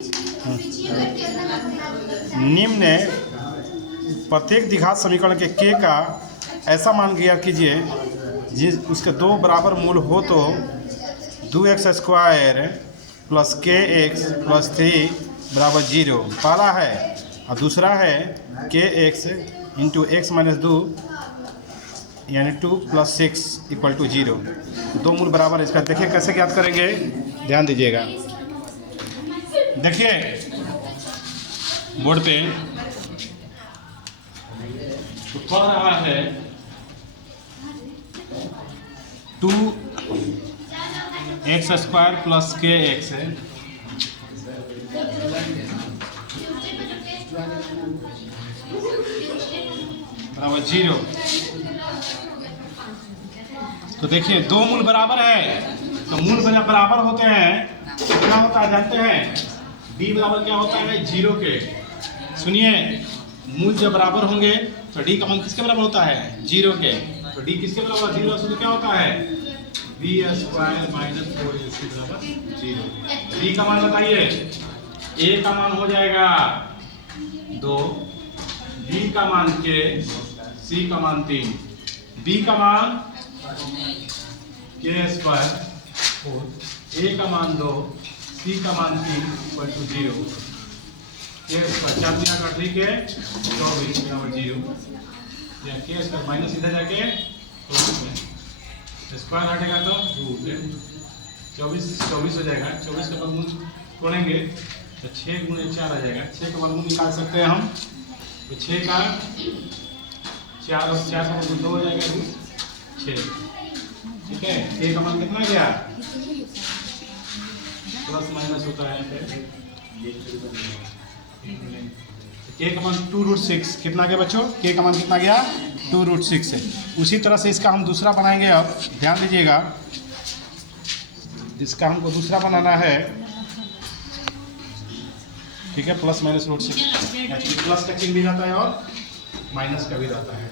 निम्न प्रत्येक द्विघात समीकरण के के का ऐसा मान ज्ञात कीजिए जिस उसके दो बराबर मूल हो तो 2x² प्लस kx प्लस 3 बराबर 0 पहला है, और दूसरा है kx इंटू x माइनस 2 यानी 2 प्लस 6 इक्वल टू 0। दो मूल बराबर है। इसका देखिए कैसे ज्ञात करेंगे, ध्यान दीजिएगा। देखिए बोर्ड पे तो कह रहा है 2x² प्लस kx है बराबर 0। तो देखिए दो मूल बराबर है, तो मूल बराबर होते हैं तो क्या होता है जानते हैं, b बराबर क्या होता है 0 के। सुनिए, मूल जब बराबर होंगे तो d का मान किसके बराबर होता है 0 के। तो d किसके बराबर 0 से तो क्या होता है b² माइनस 4ac बराबर 0। d का मान बताइए, a का मान हो जाएगा 2, b का मान k, c का मान 3, b का मान k² 4, a का मान 2, c का मान 3 इक्वल टू 0। k² 4 दिया का 3 के 24 बराबर 0। या k² माइनस इधर जाके स्क्वायर हटेगा तो रूट 24 हो जाएगा। 24 का वर्गमूल तोड़ेंगे तो 6 गुणे 4 आ जाएगा। 6 का वर्गमूल निकाल सकते हैं हम, तो 6 का 4 और 4 का वर्गमूल 2 हो जाएगा रूट 6। ठीक है, k का मान कितना गया, प्लस माइनस होता है k का मान 2√6 कितना गया बच्चों, k का मान कितना गया 2√6 है। उसी तरह से इसका हम दूसरा बनाएंगे। अब ध्यान दीजिएगा, इसका हमको दूसरा बनाना है। ठीक है, प्लस माइनस √6, प्लस का चिन्ह भी रहता है और माइनस का भी रहता है।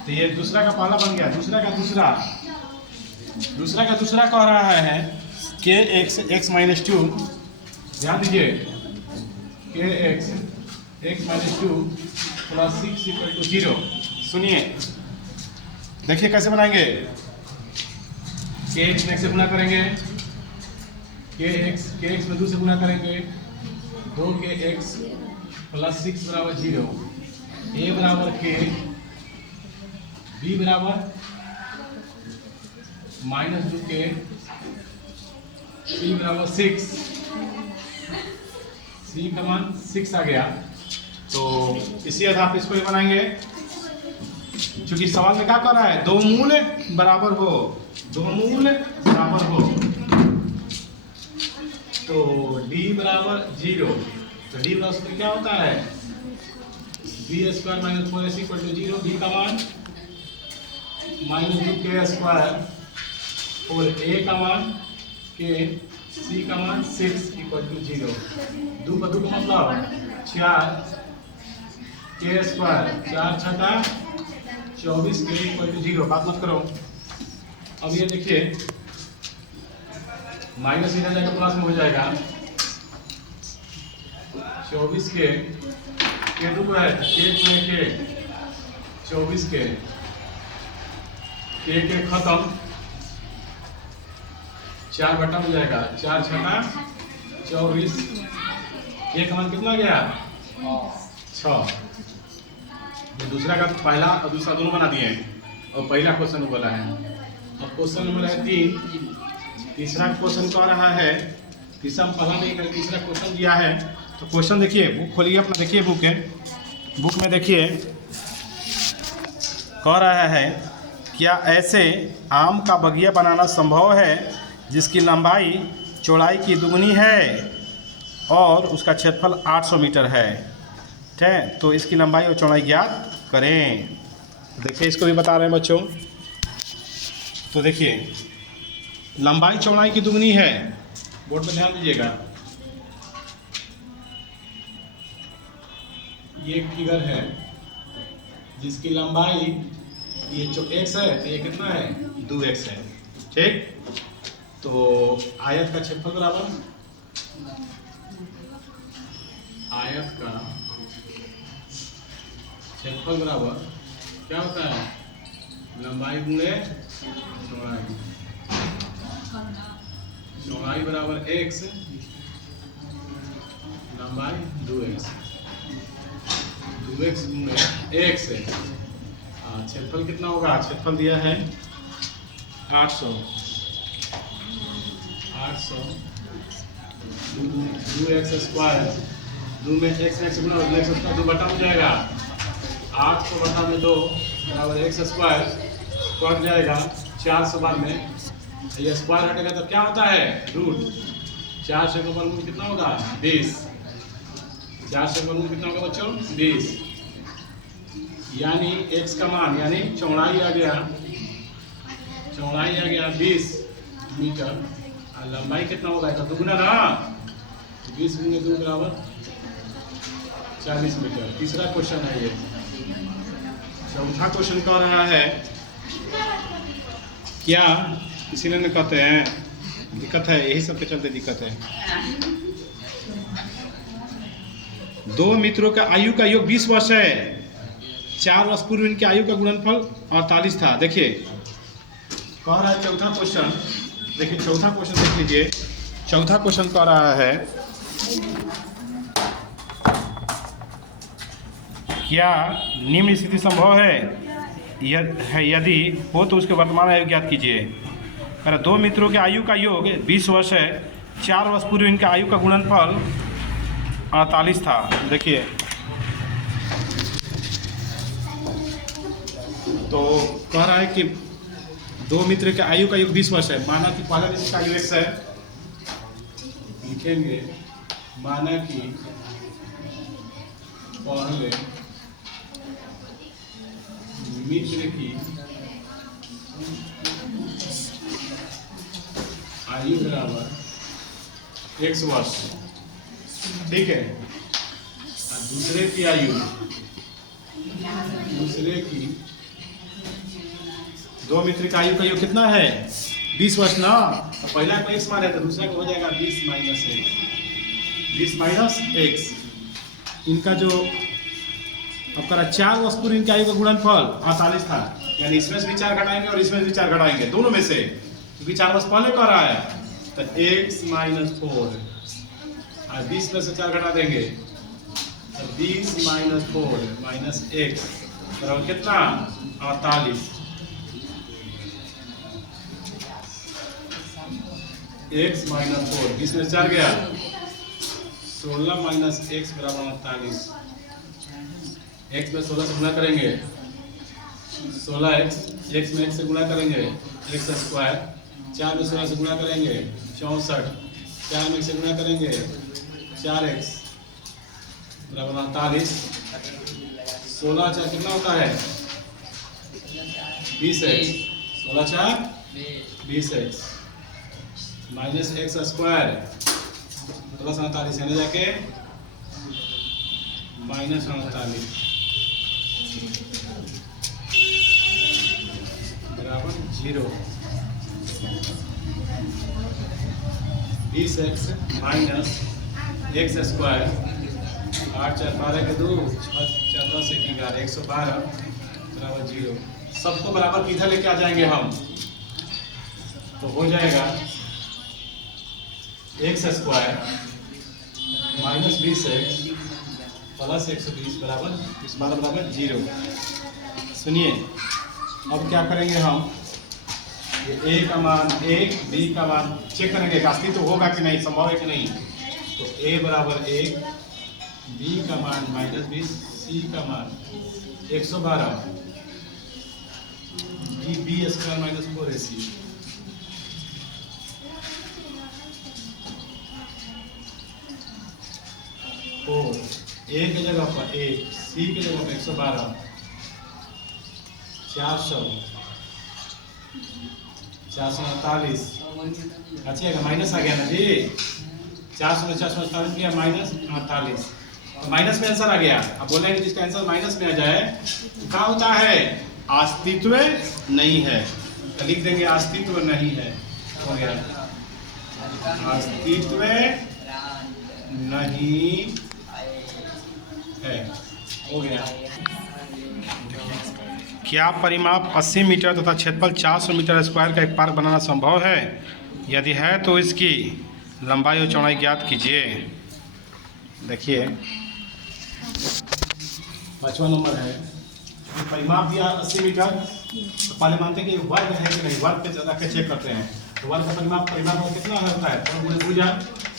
तो ये दूसरा का पहला बन गया। दूसरा का दूसरा कह रहा है kx x माइनस 2, ध्यान दीजिए kx x minus 2 plus 6 equal to 0। सुनिए, देखिए कैसे बनाएंगे, kx में 1 से गुना करेंगे, kx में 2 से गुना करेंगे, 2kx प्लस 6 बराबर 0, a बराबर k, b बराबर माइनस 2k, c बराबर 6, c का मान 6 आ गया। तो इसी आधार पर इसको बनाएंगे। क्योंकि सवाल में क्या कर रहा है, दो मूल बराबर हो, तो d बराबर 0, तो d बराबर क्या होता है b² minus 4ac equal to 0। b का मान माइनस 2k² और a का मान k, c का मान 6 इक्वल टू 0। 2 का मतलब 4, k² 4 छठा 24 k इक्वल टू 0। बात मत करो। अब ये देखिए माइनस इधर जाकर प्लस में हो जाएगा, 24 k 2 है k 24 k खत्म, 4 बटा हो जाएगा, 4 छठा 24, k का मान कितना गया 6। दूसरा का पहला और दूसरा दोनों बना दिए और पहला क्वेश्चन बोला है। अब क्वेश्चन नंबर है 3। तीसरा क्वेश्चन कह रहा है, तीसरा पहला नहीं कर तीसरा क्वेश्चन दिया है। तो क्वेश्चन देखिए, बुक खोलिए अपना, देखिए बुक में देखिए कह रहा है, क्या ऐसे आम का बगिया बनाना संभव है जिसकी लंबाई चौड़ाई की दुगनी है और उसका क्षेत्रफल 800 मीटर है। ठीक है, तो इसकी लंबाई और चौड़ाई ज्ञात करें। देखिए इसको भी बता रहे हैं बच्चों। तो देखिए लंबाई चौड़ाई की दुगनी है, बोर्ड पर ध्यान दीजिएगा। ये एक फिगर है जिसकी लंबाई ये जो x है तो ये कितना है 2x है। ठीक, तो आयत का क्षेत्रफल बराबर आयत का क्षेत्रफल बराबर क्या होता है, लंबाई गुणे चौड़ाई। चौड़ाई बराबर x, लंबाई 2x, 2x गुणे x है। क्षेत्रफल कितना होगा, क्षेत्रफल दिया है 800, 2x स्क्वायर, 2 में x गुना 2x स्क्वायर 2 बटा हो जाएगा, 800 बटा में 2 बराबर x स्क्वायर कट जाएगा 400 बार में, ये स्क्वायर हटेगा तो क्या होता है, रूट। 400 का वर्गमूल कितना होगा, 20। 400 का वर्गमूल कितना होगा बच्चों, 20। यानी x का मान यानी चौड़ाई आ गया, 20 मीटर और लंबाई कितना होगा, तो दुगुना ना, 20 गुने 2 बराबर 40 मीटर। तीसरा क्वेश्चन है ये। चौथा क्वेश्चन कह रहा है क्या, इसीलिए कहते हैं दिक्कत है, यही सब के चलते दिक्कत है। दो मित्रों का आयु का योग 20 वर्ष है, 4 वर्ष पूर्व इनके आयु का गुणनफल 48 था। देखिए कह रहा है चौथा क्वेश्चन, देखिए चौथा क्वेश्चन देख लीजिए। चौथा क्वेश्चन कह रहा है क्या निम्न स्थिति संभव है, यदि हो तो उसके वर्तमान आयु ज्ञात कीजिए। मेरा दो मित्रों के आयु का योग 20 वर्ष है, 4 वर्ष पूर्व इनका आयु का गुणनफल 48 था। देखिए तो कह रहा है कि दो मित्र के आयु का योग 20 वर्ष है, माना कि पहला मित्र का आयु x है, लिखेंगे माना कि पहले मित्र की आयु बराबर x वर्ष, ठीक है। और दूसरे की आयु, दूसरे की दो मित्र का आयु का योग कितना है, 20 वर्ष ना, तो पहला को x माने तो दूसरा को हो जाएगा 20 माइनस x, 20 माइनस x। इनका जो अब करा 4 वर्ष पूर्व इनके आयु का गुणनफल 48 था, यानी इसमें से भी 4 घटाएंगे और इसमें से भी 4 घटाएंगे, दोनों में से, क्योंकि 4 वर्ष पहले कर रहा है। तो x माइनस 4 और 20 में से 4 घटा देंगे तो 20 माइनस 4 माइनस x बराबर कितना, 48। x माइनस 4, 20 में 4 गया, 16 माइनस x बराबर 48। x में 16 से गुणा करेंगे, 16x, x में x से गुणा करेंगे x स्क्वायर, 4 में 16 से गुणा करेंगे 64, 4 में x से गुणा करेंगे 4x बराबर 48। 16 4 कितना होता है, 20x, 16 4 20x minus x square plus 48 यानी जाके माइनस 48 बराबर 0। 20x माइनस x स्क्वायर, 8 4 12 के 2, 6 4 10 11 112 बराबर 0। सबको बराबर किधर लेके आ जाएंगे हम, तो हो जाएगा x square minus 20x plus 120 बराबर 12 बराबर 0। सुनिए अब क्या करेंगे हम, ये a का मान 1, b का मान चेक करेंगे अस्तित्व तो होगा कि नहीं, संभव है कि नहीं। तो a बराबर 1, b का मान माइनस 20, c का मान 112, b स्क्वायर माइनस 4ac। और a की जगह पर 1, c की जगह पर 112, 400, 448, अच्छा माइनस आ गया ना जी, 400 में 448 गया माइनस 48, माइनस में आंसर आ गया। अब बोल रहे हैं कि जिसका आंसर माइनस में आ जाए तो क्या होता है, अस्तित्व नहीं है, तो लिख देंगे अस्तित्व नहीं है, हो गया अस्तित्व नहीं हो गया। क्या परिमाप 80 मीटर तथा क्षेत्रफल 400 मीटर स्क्वायर का एक पार्क बनाना संभव है? यदि है तो इसकी लंबाई और चौड़ाई ज्ञात कीजिए। देखिए 5वां नंबर है, परिमाप दिया 80 मीटर, तो पहले मानते हैं कि वर्ग है कि नहीं, वर्ग पे ज़्यादा चेक करते हैं। तो वर्ग का परिमाप कितना होता है, 4 गुणे भुजा,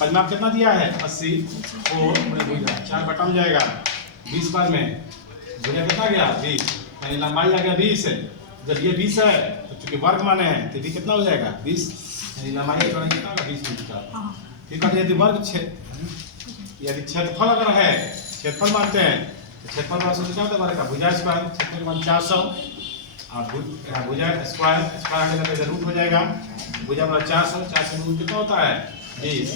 परिमाप कितना दिया है 80, 4 गुणे भुजा 4 बटा में जाएगा 20 बार में, भुजा कितना गया 20, यानी लंबाई आ गया 20 है। जब ये 20 है तो चूंकि वर्ग माने हैं तो भी कितना हो जाएगा 20, यानी लंबाई चौड़ाई कितना होगा 20 मीटर। ठीक है, यदि यदि क्षेत्रफल अगर है, क्षेत्रफल मानते हैं तो क्षेत्रफल का सूत्र क्या होता है वर्ग का, भुजा स्क्वायर, क्षेत्रफल का मान 400 और भुजा स्क्वायर आगे रूट हो जाएगा, भुजा बराबर 400 रूट कितना होता है 20,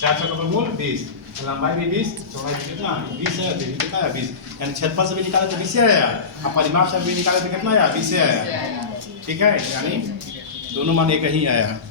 400 का वर्गमूल 20, लंबाई भी 20, चौड़ाई भी कितना 20 है, भी कितना है 20, यानी क्षेत्रफल से भी निकाले तो 20 से आया और परिमाप से भी निकाले तो कितना आया 20 से आया। ठीक है, यानी दोनों मान एक ही आया।